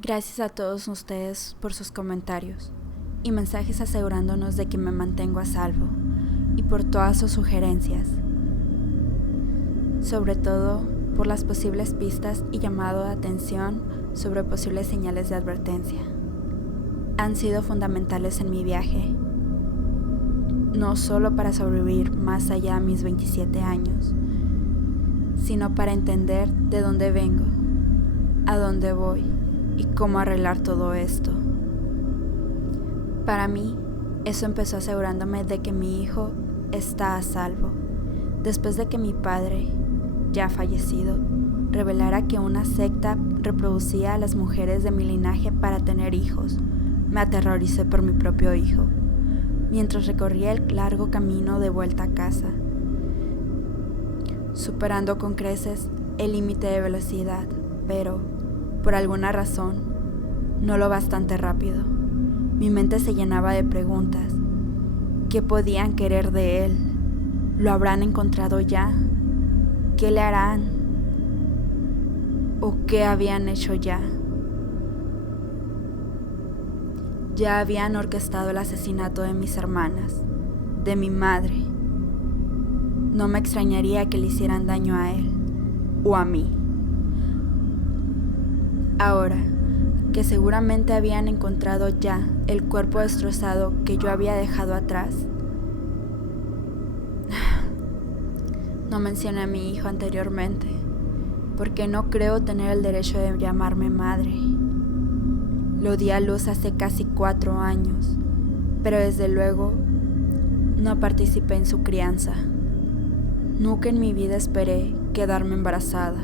Gracias a todos ustedes por sus comentarios y mensajes asegurándonos de que me mantengo a salvo y por todas sus sugerencias, sobre todo por las posibles pistas y llamado de atención sobre posibles señales de advertencia. Han sido fundamentales en mi viaje, no solo para sobrevivir más allá de mis 27 años, sino para entender de dónde vengo, a dónde voy y cómo arreglar todo esto. Para mí, eso empezó asegurándome de que mi hijo está a salvo, después de que mi padre, ya fallecido, revelara que una secta reproducía a las mujeres de mi linaje para tener hijos. Me aterroricé por mi propio hijo, mientras recorría el largo camino de vuelta a casa, superando con creces el límite de velocidad, pero, por alguna razón, no lo bastante rápido. Mi mente se llenaba de preguntas. ¿Qué podían querer de él? ¿Lo habrán encontrado ya? ¿Qué le harán? ¿O qué habían hecho ya? Ya habían orquestado el asesinato de mis hermanas, de mi madre. No me extrañaría que le hicieran daño a él o a mí. Ahora, que seguramente habían encontrado ya el cuerpo destrozado que yo había dejado atrás. No mencioné a mi hijo anteriormente, porque no creo tener el derecho de llamarme madre. Lo di a luz hace casi 4 años, pero desde luego no participé en su crianza. Nunca en mi vida esperé quedarme embarazada,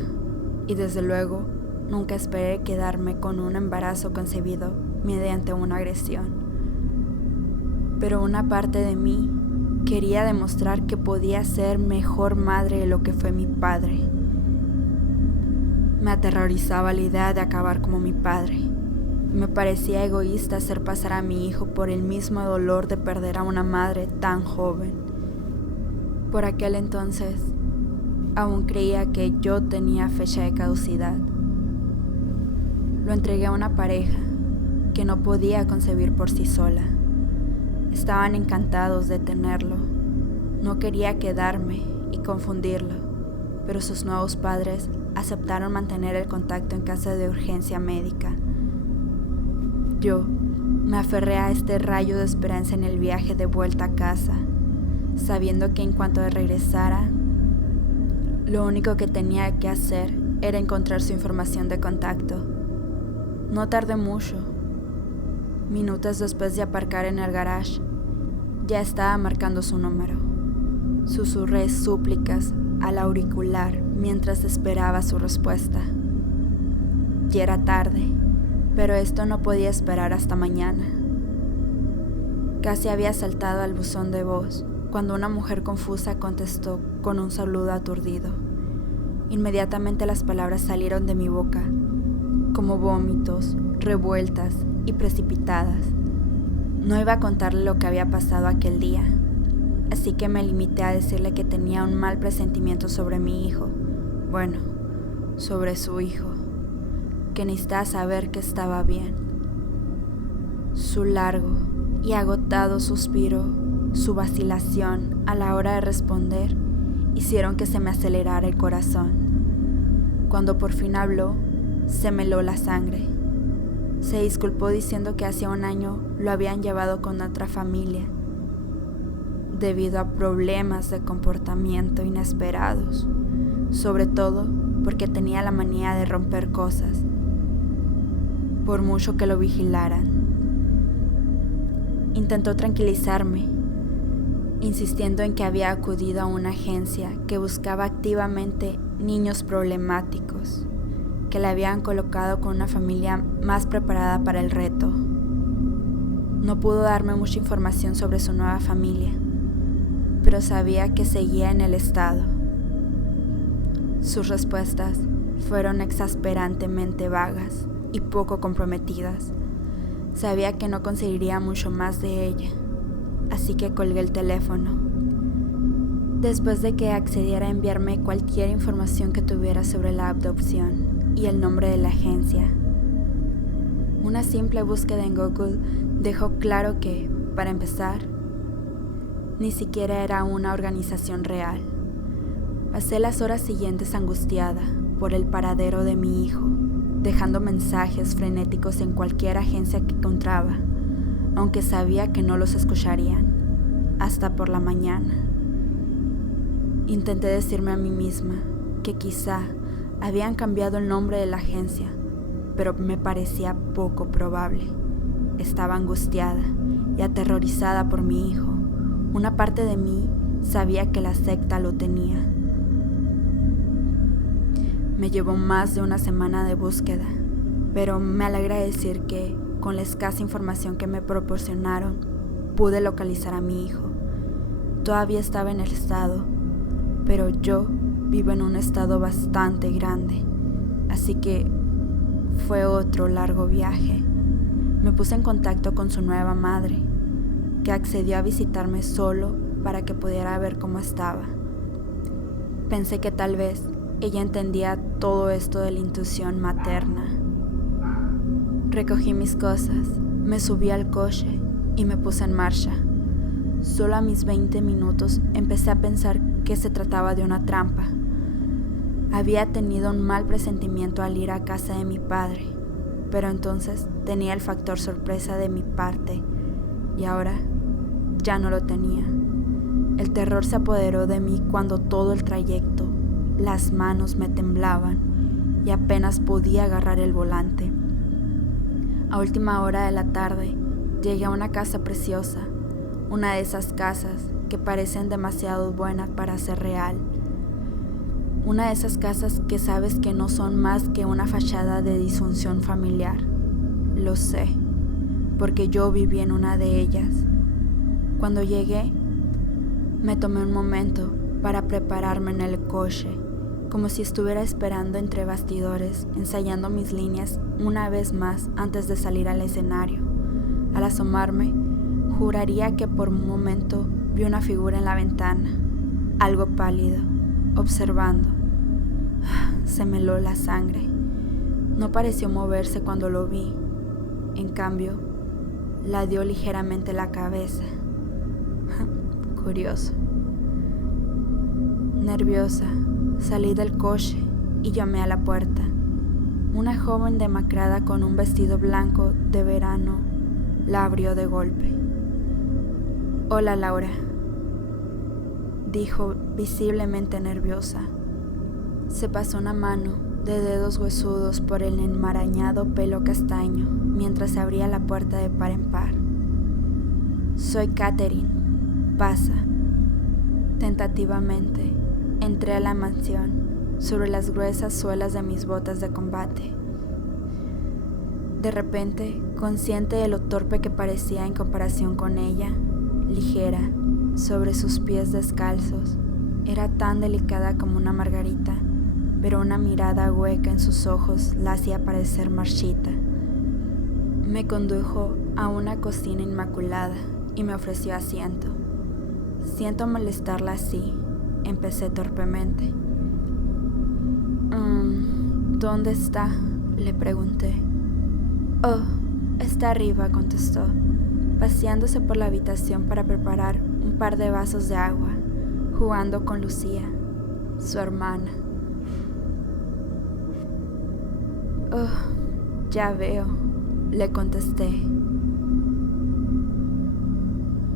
y desde luego nunca esperé quedarme con un embarazo concebido mediante una agresión. Pero una parte de mí quería demostrar que podía ser mejor madre de lo que fue mi padre. Me aterrorizaba la idea de acabar como mi padre. Me parecía egoísta hacer pasar a mi hijo por el mismo dolor de perder a una madre tan joven. Por aquel entonces, aún creía que yo tenía fecha de caducidad. Lo entregué a una pareja que no podía concebir por sí sola. Estaban encantados de tenerlo. No quería quedarme y confundirlo, pero sus nuevos padres aceptaron mantener el contacto en caso de urgencia médica. Yo me aferré a este rayo de esperanza en el viaje de vuelta a casa, sabiendo que en cuanto regresara, lo único que tenía que hacer era encontrar su información de contacto. No tardé mucho. Minutos después de aparcar en el garage, ya estaba marcando su número. Susurré súplicas al auricular mientras esperaba su respuesta. Ya era tarde, pero esto no podía esperar hasta mañana. Casi había saltado al buzón de voz cuando una mujer confusa contestó con un saludo aturdido. Inmediatamente las palabras salieron de mi boca, como vómitos, revueltas y precipitadas. No iba a contarle lo que había pasado aquel día, así que me limité a decirle que tenía un mal presentimiento sobre mi hijo, bueno, sobre su hijo, que necesitaba saber que estaba bien. Su largo y agotado suspiro, su vacilación a la hora de responder, hicieron que se me acelerara el corazón. Cuando por fin habló, se me heló la sangre. Se disculpó diciendo que hacía 1 año lo habían llevado con otra familia, debido a problemas de comportamiento inesperados, sobre todo porque tenía la manía de romper cosas, por mucho que lo vigilaran. Intentó tranquilizarme, insistiendo en que había acudido a una agencia que buscaba activamente niños problemáticos, que le habían colocado con una familia más preparada para el reto. No pudo darme mucha información sobre su nueva familia, pero sabía que seguía en el estado. Sus respuestas fueron exasperantemente vagas y poco comprometidas. Sabía que no conseguiría mucho más de ella, así que colgué el teléfono. Después de que accediera a enviarme cualquier información que tuviera sobre la adopción y el nombre de la agencia, Una simple búsqueda en Google dejó claro que, para empezar, ni siquiera era una organización real. Pasé las horas siguientes angustiada por el paradero de mi hijo, dejando mensajes frenéticos en cualquier agencia que encontraba, aunque sabía que no los escucharían, hasta por la mañana. Intenté decirme a mí misma que quizá habían cambiado el nombre de la agencia, pero me parecía poco probable. Estaba angustiada y aterrorizada por mi hijo. Una parte de mí sabía que la secta lo tenía. Me llevó más de una semana de búsqueda, pero me alegra decir que, con la escasa información que me proporcionaron, pude localizar a mi hijo. Todavía estaba en el estado, pero yo vivo en un estado bastante grande, así que fue otro largo viaje. Me puse en contacto con su nueva madre, que accedió a visitarme solo para que pudiera ver cómo estaba. Pensé que tal vez ella entendía todo esto de la intuición materna. Recogí mis cosas, me subí al coche y me puse en marcha. Solo a mis 20 minutos empecé a pensar que se trataba de una trampa. Había tenido un mal presentimiento al ir a casa de mi padre, pero entonces tenía el factor sorpresa de mi parte y ahora ya no lo tenía. El terror se apoderó de mí cuando todo el trayecto, las manos me temblaban y apenas podía agarrar el volante. A última hora de la tarde llegué a una casa preciosa, una de esas casas que parecen demasiado buenas para ser real. Una de esas casas que sabes que no son más que una fachada de disfunción familiar. Lo sé, porque yo viví en una de ellas. Cuando llegué, me tomé un momento para prepararme en el coche, como si estuviera esperando entre bastidores, ensayando mis líneas una vez más antes de salir al escenario. Al asomarme, juraría que por un momento vi una figura en la ventana, algo pálido, observando. Se me heló la sangre. No pareció moverse cuando lo vi. En cambio, ladeó ligeramente la cabeza. Curioso. Nerviosa, salí del coche y llamé a la puerta. Una joven demacrada con un vestido blanco de verano la abrió de golpe. «Hola, Laura», dijo visiblemente nerviosa. Se pasó una mano de dedos huesudos por el enmarañado pelo castaño mientras se abría la puerta de par en par. «Soy Catherine. Pasa». Tentativamente, entré a la mansión sobre las gruesas suelas de mis botas de combate. De repente, consciente de lo torpe que parecía en comparación con ella, ligera, sobre sus pies descalzos, era tan delicada como una margarita, pero una mirada hueca en sus ojos la hacía parecer marchita. Me condujo a una cocina inmaculada y me ofreció asiento. «Siento molestarla así», empecé torpemente. «¿Dónde está?», le pregunté. «Oh, está arriba», contestó, paseándose por la habitación para preparar un par de vasos de agua, jugando con Lucía, su hermana. «Oh, ya veo», le contesté,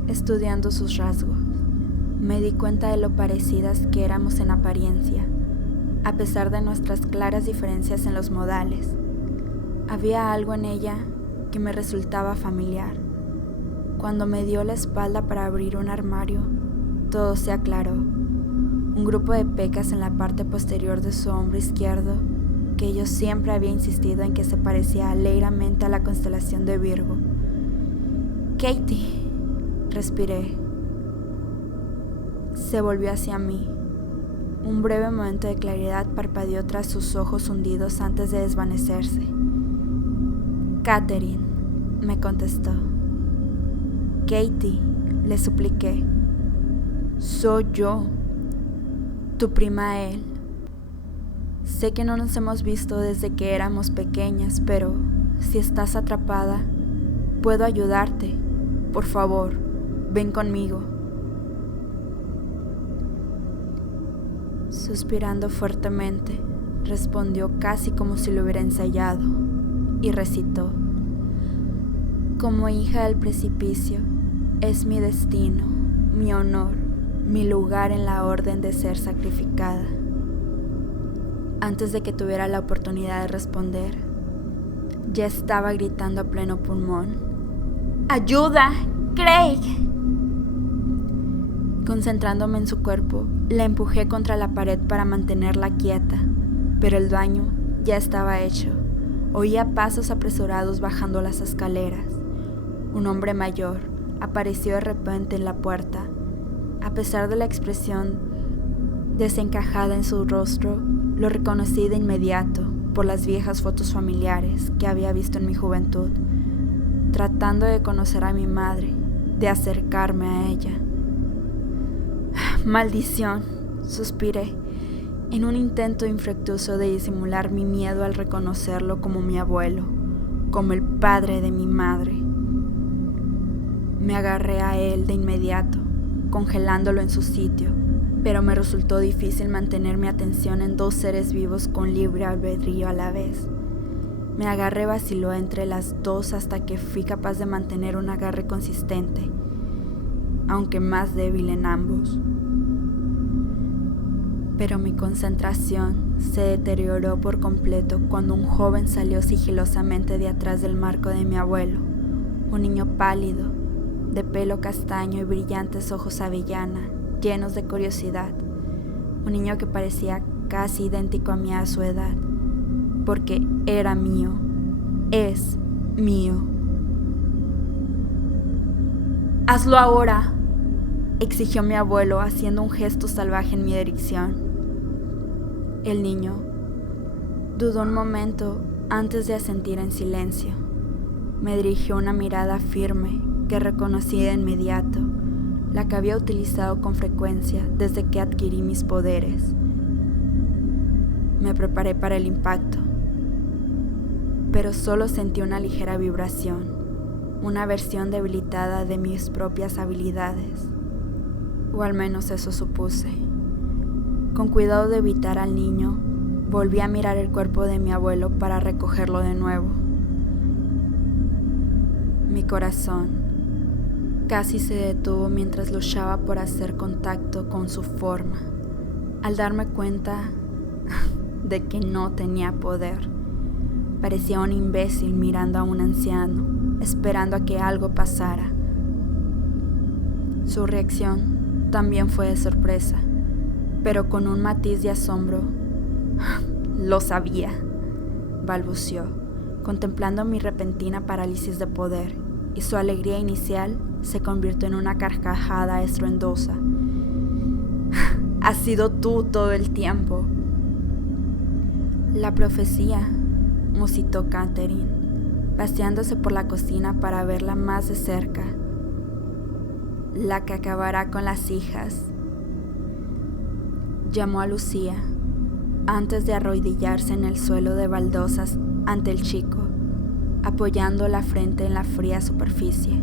estudiando sus rasgos. Me di cuenta de lo parecidas que éramos en apariencia, a pesar de nuestras claras diferencias en los modales. Había algo en ella que me resultaba familiar. Cuando me dio la espalda para abrir un armario, todo se aclaró. Un grupo de pecas en la parte posterior de su hombro izquierdo, que yo siempre había insistido en que se parecía alegremente a la constelación de Virgo. «Katie», respiré. Se volvió hacia mí. Un breve momento de claridad parpadeó tras sus ojos hundidos antes de desvanecerse. «Catherine», me contestó. «Katie», le supliqué. «Soy yo, tu prima Elle. Sé que no nos hemos visto desde que éramos pequeñas, pero si estás atrapada, puedo ayudarte. Por favor, ven conmigo. Suspirando fuertemente, respondió casi como si lo hubiera ensayado, y recitó: como hija del precipicio, es mi destino, mi honor, mi lugar en la orden de ser sacrificada. Antes de que tuviera la oportunidad de responder, ya estaba gritando a pleno pulmón: ¡ayuda, Craig! Concentrándome en su cuerpo, la empujé contra la pared para mantenerla quieta, pero el daño ya estaba hecho. Oía pasos apresurados bajando las escaleras. Un hombre mayor apareció de repente en la puerta. A pesar de la expresión desencajada en su rostro, lo reconocí de inmediato por las viejas fotos familiares que había visto en mi juventud, tratando de conocer a mi madre, de acercarme a ella. ¡Maldición!, suspiré, en un intento infructuoso de disimular mi miedo al reconocerlo como mi abuelo, como el padre de mi madre. Me agarré a él de inmediato, congelándolo en su sitio, pero me resultó difícil mantener mi atención en dos seres vivos con libre albedrío a la vez. Mi agarre vaciló entre las dos hasta que fui capaz de mantener un agarre consistente, aunque más débil en ambos. Pero mi concentración se deterioró por completo cuando un joven salió sigilosamente de atrás del marco de mi abuelo, un niño pálido, de pelo castaño y brillantes ojos avellana, llenos de curiosidad, un niño que parecía casi idéntico a mí a su edad, porque era mío, es mío. ¡Hazlo ahora!, exigió mi abuelo haciendo un gesto salvaje en mi dirección. El niño dudó un momento antes de asentir en silencio. Me dirigió una mirada firme que reconocí de inmediato, la que había utilizado con frecuencia desde que adquirí mis poderes. Me preparé para el impacto, pero solo sentí una ligera vibración, una versión debilitada de mis propias habilidades, o al menos eso supuse. Con cuidado de evitar al niño, volví a mirar el cuerpo de mi abuelo para recogerlo de nuevo. Mi corazón casi se detuvo mientras luchaba por hacer contacto con su forma, al darme cuenta de que no tenía poder. Parecía un imbécil mirando a un anciano, esperando a que algo pasara. Su reacción también fue de sorpresa, pero con un matiz de asombro. «Lo sabía», balbuceó, contemplando mi repentina parálisis de poder, y su alegría inicial se convirtió en una carcajada estruendosa. «Has sido tú todo el tiempo». «La profecía», musitó Catherine, paseándose por la cocina para verla más de cerca. «La que acabará con las hijas». Llamó a Lucía, antes de arrodillarse en el suelo de baldosas ante el chico, apoyando la frente en la fría superficie.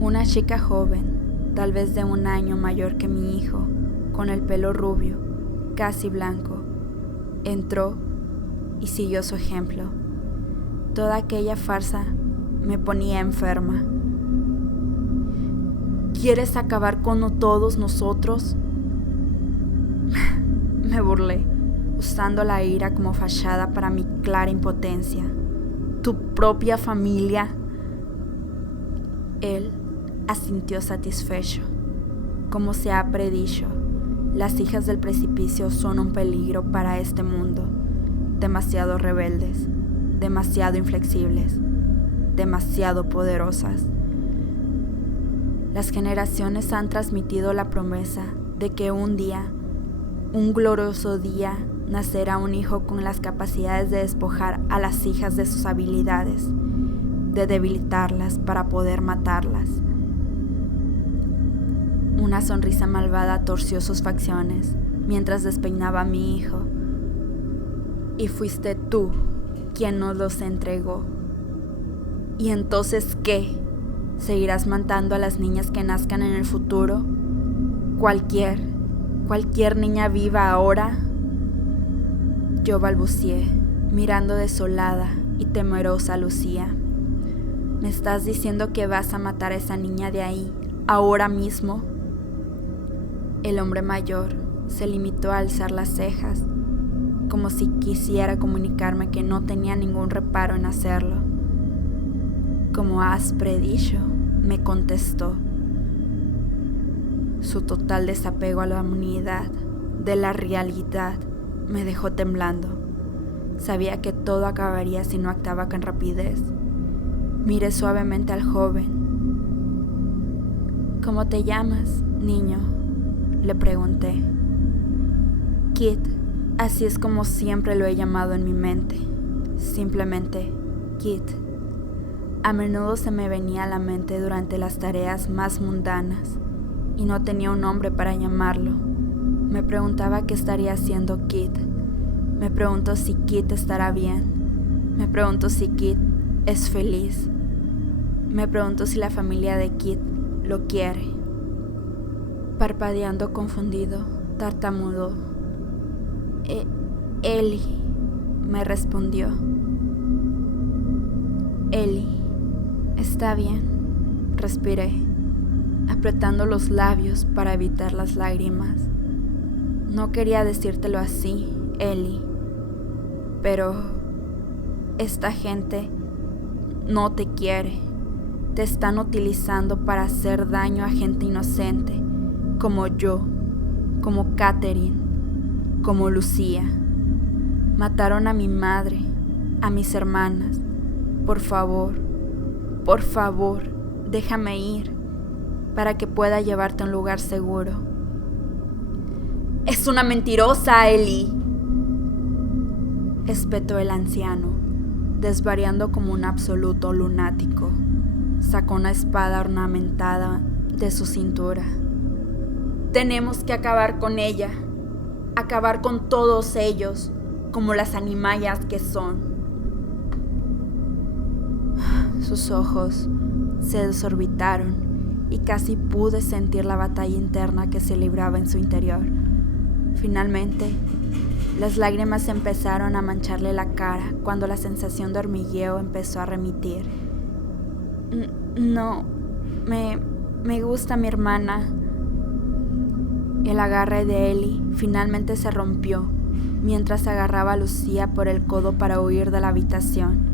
Una chica joven, tal vez de 1 año mayor que mi hijo, con el pelo rubio, casi blanco, entró y siguió su ejemplo. Toda aquella farsa me ponía enferma. ¿Quieres acabar con todos nosotros?, me burlé, usando la ira como fachada para mi clara impotencia. ¿Tu propia familia? Él asintió satisfecho. Como se ha predicho, las hijas del precipicio son un peligro para este mundo. Demasiado rebeldes, demasiado inflexibles, demasiado poderosas. Las generaciones han transmitido la promesa de que un día, un glorioso día, nacerá un hijo con las capacidades de despojar a las hijas de sus habilidades, de debilitarlas para poder matarlas. Una sonrisa malvada torció sus facciones mientras despeinaba a mi hijo. Y fuiste tú quien nos los entregó. ¿Y entonces qué? ¿Seguirás matando a las niñas que nazcan en el futuro? Cualquier niña viva ahora. Yo balbuceé, mirando desolada y temerosa a Lucía. ¿Me estás diciendo que vas a matar a esa niña de ahí, ahora mismo? El hombre mayor se limitó a alzar las cejas, como si quisiera comunicarme que no tenía ningún reparo en hacerlo. Como has predicho, me contestó. Su total desapego a la humanidad, de la realidad, me dejó temblando. Sabía que todo acabaría si no actuaba con rapidez. Miré suavemente al joven. ¿Cómo te llamas, niño?, le pregunté. Kit, así es como siempre lo he llamado en mi mente. Simplemente Kit. A menudo se me venía a la mente durante las tareas más mundanas y no tenía un nombre para llamarlo. Me preguntaba qué estaría haciendo Kit. Me pregunto si Kit estará bien. Me pregunto si Kit es feliz. Me pregunto si la familia de Kit lo quiere. Parpadeando confundido, tartamudeó. Ellie, me respondió. Ellie, está bien, respiré, apretando los labios para evitar las lágrimas. No quería decírtelo así, Ellie, pero esta gente no te quiere. Te están utilizando para hacer daño a gente inocente, como yo, como Catherine, como Lucía. Mataron a mi madre, a mis hermanas. Por favor, déjame ir para que pueda llevarte a un lugar seguro. ¡Es una mentirosa, Ellie!, espetó el anciano, desvariando como un absoluto lunático. Sacó una espada ornamentada de su cintura. Tenemos que acabar con ella, acabar con todos ellos, como las animallas que son. Sus ojos se desorbitaron y casi pude sentir la batalla interna que se libraba en su interior. Finalmente, las lágrimas empezaron a mancharle la cara cuando la sensación de hormigueo empezó a remitir. No, me gusta mi hermana. El agarre de Ellie finalmente se rompió mientras agarraba a Lucía por el codo para huir de la habitación.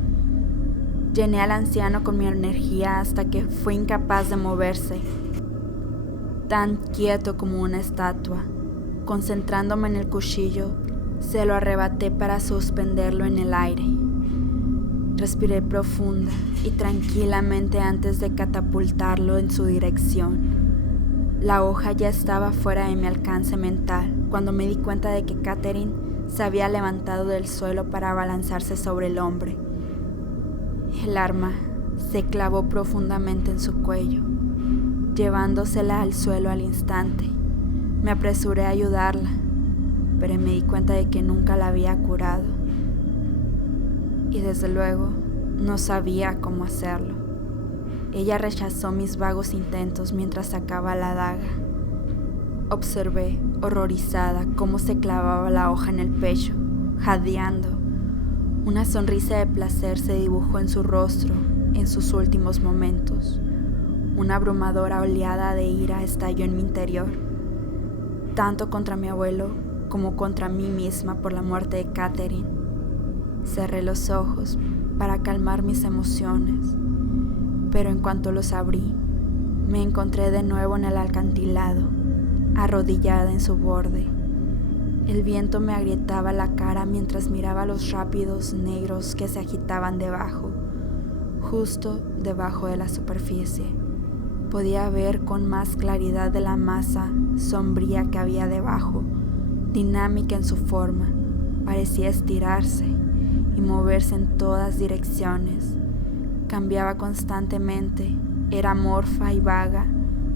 Llené al anciano con mi energía hasta que fue incapaz de moverse, tan quieto como una estatua. Concentrándome en el cuchillo, se lo arrebaté para suspenderlo en el aire. Respiré profunda y tranquilamente antes de catapultarlo en su dirección. La hoja ya estaba fuera de mi alcance mental cuando me di cuenta de que Catherine se había levantado del suelo para abalanzarse sobre el hombre. El arma se clavó profundamente en su cuello, llevándosela al suelo al instante. Me apresuré a ayudarla, pero me di cuenta de que nunca la había curado. Y desde luego, no sabía cómo hacerlo. Ella rechazó mis vagos intentos mientras sacaba la daga. Observé, horrorizada, cómo se clavaba la hoja en el pecho, jadeando. Una sonrisa de placer se dibujó en su rostro en sus últimos momentos. Una abrumadora oleada de ira estalló en mi interior, tanto contra mi abuelo como contra mí misma por la muerte de Catherine. Cerré los ojos para calmar mis emociones, pero en cuanto los abrí, me encontré de nuevo en el acantilado, arrodillada en su borde. El viento me agrietaba la cara mientras miraba los rápidos negros que se agitaban debajo, justo debajo de la superficie. Podía ver con más claridad de la masa sombría que había debajo, dinámica en su forma, parecía estirarse y moverse en todas direcciones. Cambiaba constantemente, era amorfa y vaga,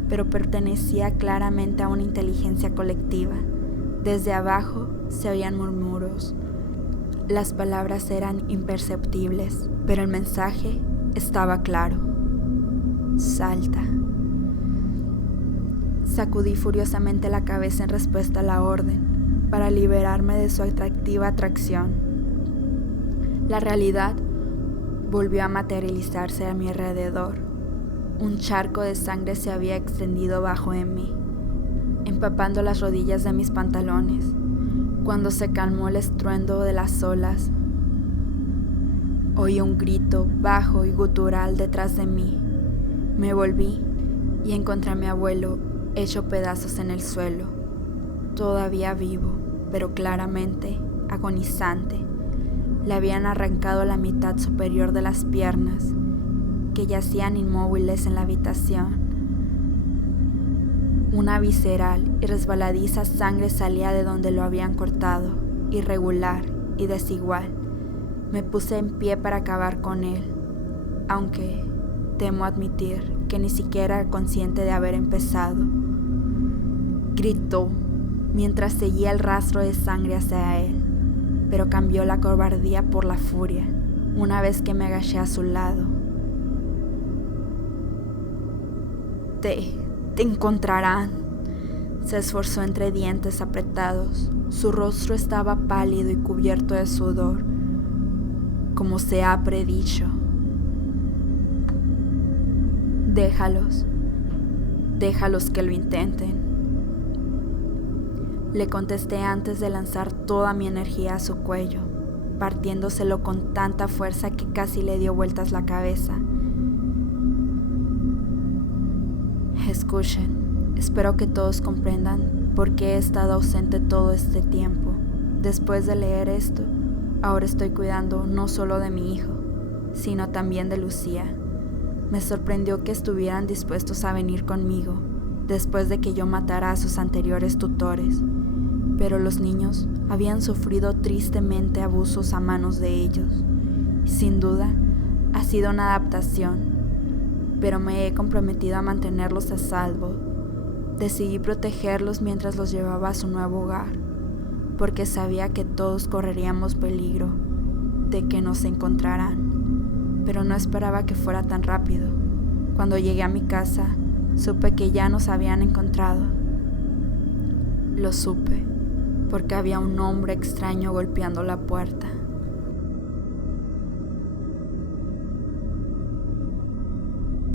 pero pertenecía claramente a una inteligencia colectiva. Desde abajo se oían murmuros. Las palabras eran imperceptibles, pero el mensaje Estaba claro. Salta. Sacudí furiosamente la cabeza en respuesta a la orden, para liberarme de su atractiva atracción. La realidad volvió a materializarse a mi alrededor. Un charco de sangre se había extendido bajo de mí, empapando las rodillas de mis pantalones. Cuando se calmó el estruendo de las olas, oí un grito bajo y gutural detrás de mí. Me volví y encontré a mi abuelo hecho pedazos en el suelo, todavía vivo, pero claramente agonizante. Le habían arrancado la mitad superior de las piernas, que yacían inmóviles en la habitación. Una visceral y resbaladiza sangre salía de donde lo habían cortado, irregular y desigual. Me puse en pie para acabar con él, aunque temo admitir que ni siquiera era consciente de haber empezado. Gritó mientras seguía el rastro de sangre hacia él, pero cambió la cobardía por la furia una vez que me agaché a su lado. Te encontrarán. Se esforzó entre dientes apretados. Su rostro estaba pálido y cubierto de sudor, como se ha predicho. Déjalos que lo intenten. Le contesté antes de lanzar toda mi energía a su cuello, partiéndoselo con tanta fuerza que casi le dio vueltas la cabeza. Escuchen, espero que todos comprendan por qué he estado ausente todo este tiempo. Después de leer esto, ahora estoy cuidando no solo de mi hijo, sino también de Lucía. Me sorprendió que estuvieran dispuestos a venir conmigo, después de que yo matara a sus anteriores tutores. Pero los niños habían sufrido tristemente abusos a manos de ellos. Sin duda, ha sido una adaptación, pero me he comprometido a mantenerlos a salvo. Decidí protegerlos mientras los llevaba a su nuevo hogar, porque sabía que todos correríamos peligro de que nos encontraran, pero no esperaba que fuera tan rápido. Cuando llegué a mi casa, supe que ya nos habían encontrado. Lo supe porque había un hombre extraño golpeando la puerta.